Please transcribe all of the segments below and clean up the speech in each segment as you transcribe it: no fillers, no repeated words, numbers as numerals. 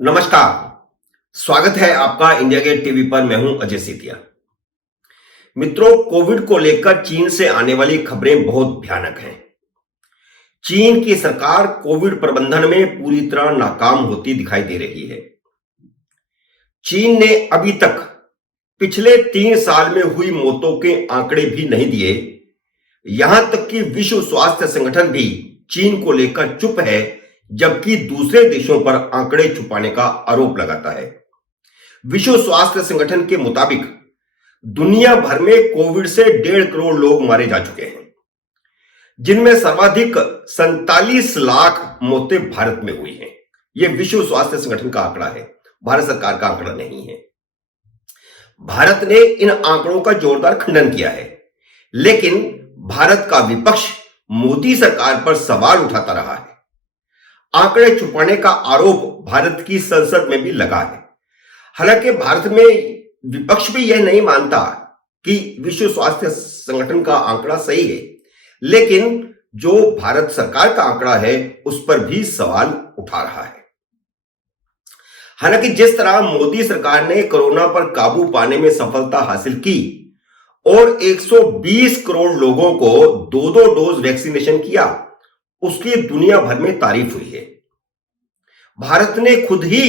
नमस्कार। स्वागत है आपका इंडिया गेट टीवी पर। मैं हूं अजय सेतिया। मित्रों, कोविड को लेकर चीन से आने वाली खबरें बहुत भयानक हैं। चीन की सरकार कोविड प्रबंधन में पूरी तरह नाकाम होती दिखाई दे रही है। चीन ने अभी तक पिछले 3 साल में हुई मौतों के आंकड़े भी नहीं दिए। यहां तक कि विश्व स्वास्थ्य संगठन भी चीन को लेकर चुप है, जबकि दूसरे देशों पर आंकड़े छुपाने का आरोप लगाता है। विश्व स्वास्थ्य संगठन के मुताबिक दुनिया भर में कोविड से 1.5 करोड़ लोग मारे जा चुके हैं, जिनमें सर्वाधिक 47 लाख मौतें भारत में हुई हैं। यह विश्व स्वास्थ्य संगठन का आंकड़ा है, भारत सरकार का आंकड़ा नहीं है। भारत ने इन आंकड़ों का जोरदार खंडन किया है, लेकिन भारत का विपक्ष मोदी सरकार पर सवाल उठाता रहा है। आंकड़े छुपाने का आरोप भारत की संसद में भी लगा है। हालांकि भारत में विपक्ष भी यह नहीं मानता कि विश्व स्वास्थ्य संगठन का आंकड़ा सही है, लेकिन जो भारत सरकार का आंकड़ा है उस पर भी सवाल उठा रहा है। हालांकि जिस तरह मोदी सरकार ने कोरोना पर काबू पाने में सफलता हासिल की और 120 करोड़ लोगों को 2-2 डोज वैक्सीनेशन किया, उसकी दुनिया भर में तारीफ हुई है। भारत ने खुद ही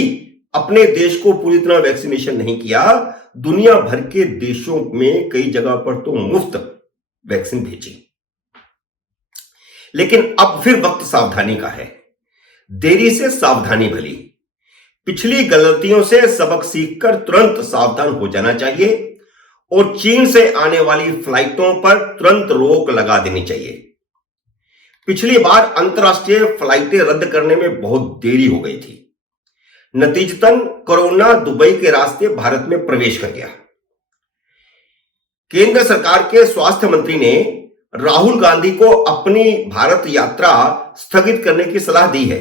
अपने देश को पूरी तरह वैक्सीनेशन नहीं किया, दुनिया भर के देशों में कई जगह पर तो मुफ्त वैक्सीन भेजी। लेकिन अब फिर वक्त सावधानी का है। देरी से सावधानी भली। पिछली गलतियों से सबक सीखकर तुरंत सावधान हो जाना चाहिए और चीन से आने वाली फ्लाइटों पर तुरंत रोक लगा देनी चाहिए। पिछली बार अंतरराष्ट्रीय फ्लाइटें रद्द करने में बहुत देरी हो गई थी। नतीजतन कोरोना दुबई के रास्ते भारत में प्रवेश कर गया। केंद्र सरकार के स्वास्थ्य मंत्री ने राहुल गांधी को अपनी भारत यात्रा स्थगित करने की सलाह दी है,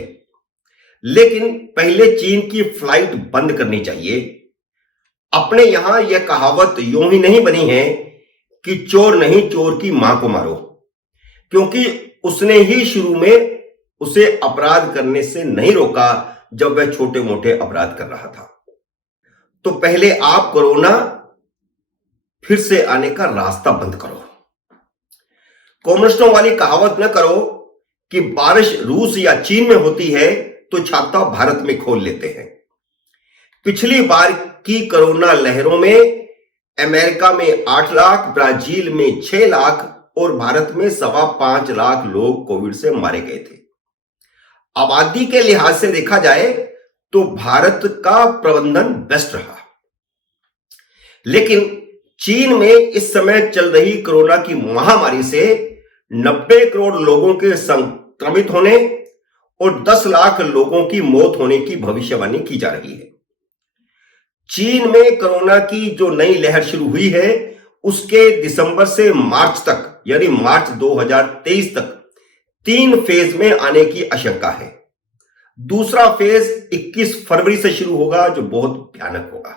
लेकिन पहले चीन की फ्लाइट बंद करनी चाहिए। अपने यहां यह कहावत यूं ही नहीं बनी है कि चोर नहीं चोर की मां को मारो, क्योंकि उसने ही शुरू में उसे अपराध करने से नहीं रोका जब वह छोटे मोटे अपराध कर रहा था। तो पहले आप कोरोना फिर से आने का रास्ता बंद करो। कम्युनिस्टों वाली कहावत न करो कि बारिश रूस या चीन में होती है तो छाता भारत में खोल लेते हैं। पिछली बार की कोरोना लहरों में अमेरिका में 8 लाख, ब्राजील में 6 लाख और भारत में 5.25 लाख लोग कोविड से मारे गए थे। आबादी के लिहाज से देखा जाए तो भारत का प्रबंधन बेस्ट रहा, लेकिन चीन में इस समय चल रही कोरोना की महामारी से 90 करोड़ लोगों के संक्रमित होने और 10 लाख लोगों की मौत होने की भविष्यवाणी की जा रही है। चीन में कोरोना की जो नई लहर शुरू हुई है, उसके दिसंबर से मार्च तक, यानी मार्च 2023 तक 3 फेज में आने की आशंका है। दूसरा फेज 21 फरवरी से शुरू होगा, जो बहुत भयानक होगा।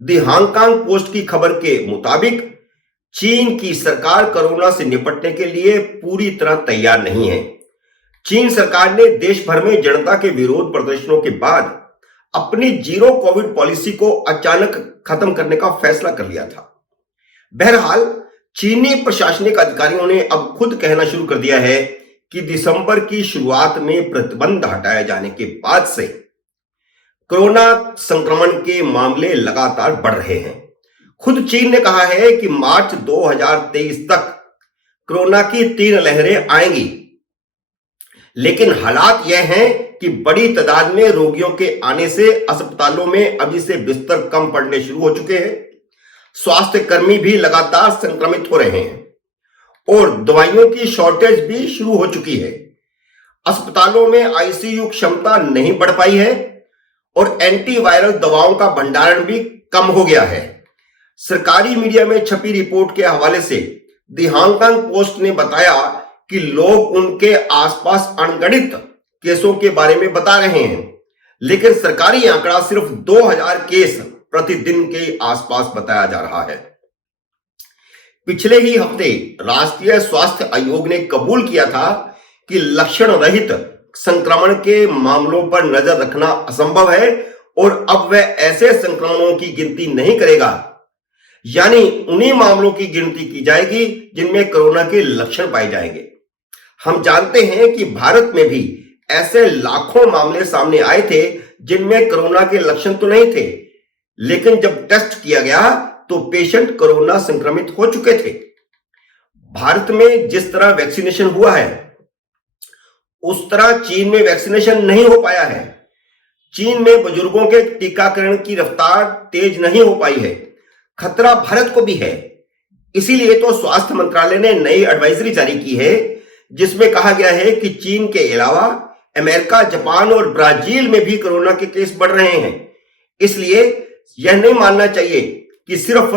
द हांगकांग पोस्ट की खबर के मुताबिक चीन की सरकार कोरोना से निपटने के लिए पूरी तरह तैयार नहीं है। चीन सरकार ने देश भर में जनता के विरोध प्रदर्शनों के बाद अपनी जीरो कोविड पॉलिसी को अचानक खत्म करने का फैसला कर लिया था। बहरहाल चीनी प्रशासनिक अधिकारियों ने अब खुद कहना शुरू कर दिया है कि दिसंबर की शुरुआत में प्रतिबंध हटाए जाने के बाद से कोरोना संक्रमण के मामले लगातार बढ़ रहे हैं। खुद चीन ने कहा है कि मार्च 2023 तक कोरोना की 3 लहरें आएंगी, लेकिन हालात यह हैं कि बड़ी तादाद में रोगियों के आने से अस्पतालों में अभी से बिस्तर कम पड़ने शुरू हो चुके हैं। स्वास्थ्य कर्मी भी लगातार संक्रमित हो रहे हैं और दवाइयों की शॉर्टेज भी शुरू हो चुकी है। अस्पतालों में आईसीयू क्षमता नहीं बढ़ पाई है और एंटीवायरल दवाओं का भंडारण भी कम हो गया है। सरकारी मीडिया में छपी रिपोर्ट के हवाले से द हांगकांग पोस्ट ने बताया कि लोग उनके आसपास अनगणित केसों के बारे में बता रहे हैं, लेकिन सरकारी आंकड़ा सिर्फ 2000 केस प्रतिदिन के आसपास बताया जा रहा है। पिछले ही हफ्ते राष्ट्रीय स्वास्थ्य आयोग ने कबूल किया था कि लक्षण रहित संक्रमण के मामलों पर नजर रखना असंभव है और अब वह ऐसे संक्रमणों की गिनती नहीं करेगा, यानी उन्हीं मामलों की गिनती की जाएगी जिनमें कोरोना के लक्षण पाए जाएंगे। हम जानते हैं कि भारत में भी ऐसे लाखों मामले सामने आए थे जिनमें कोरोना के लक्षण तो नहीं थे, लेकिन जब टेस्ट किया गया तो पेशेंट कोरोना संक्रमित हो चुके थे। भारत में जिस तरह वैक्सीनेशन हुआ है उस तरह चीन में वैक्सीनेशन नहीं हो पाया है। चीन में बुजुर्गों के टीकाकरण की रफ्तार तेज नहीं हो पाई है। खतरा भारत को भी है। इसीलिए तो स्वास्थ्य मंत्रालय ने नई एडवाइजरी जारी की है जिसमें कहा गया है कि चीन के अलावा अमेरिका, जापान और ब्राजील में भी कोरोना के केस बढ़ रहे हैं। इसलिए यह नहीं मानना चाहिए कि सिर्फ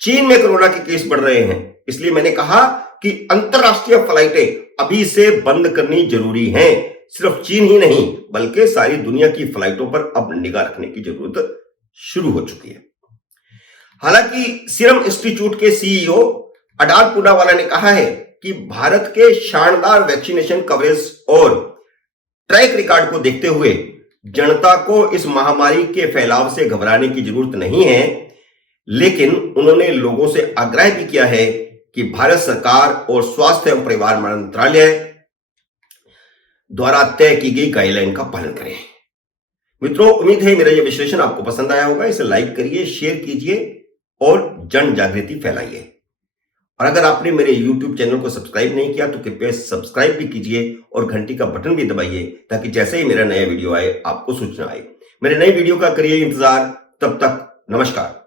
चीन में कोरोना के केस बढ़ रहे हैं। इसलिए मैंने कहा कि अंतरराष्ट्रीय फ्लाइटें अभी से बंद करनी जरूरी है। सिर्फ चीन ही नहीं बल्कि सारी दुनिया की फ्लाइटों पर अब निगाह रखने की जरूरत शुरू हो चुकी है। हालांकि सीरम इंस्टीट्यूट के सीईओ अडार पूनावाला ने कहा है कि भारत के शानदार वैक्सीनेशन कवरेज और ट्रैक रिकॉर्ड को देखते हुए जनता को इस महामारी के फैलाव से घबराने की जरूरत नहीं है, लेकिन उन्होंने लोगों से आग्रह भी किया है कि भारत सरकार और स्वास्थ्य एवं परिवार मंत्रालय द्वारा तय की गई गाइडलाइन का पालन करें। मित्रों, उम्मीद है मेरा यह विश्लेषण आपको पसंद आया होगा। इसे लाइक करिए, शेयर कीजिए और जन जागृति फैलाइए। और अगर आपने मेरे YouTube चैनल को सब्सक्राइब नहीं किया तो कृपया सब्सक्राइब भी कीजिए और घंटी का बटन भी दबाइए ताकि जैसे ही मेरा नया वीडियो आए आपको सूचना आए। मेरे नए वीडियो का करिए इंतजार। तब तक नमस्कार।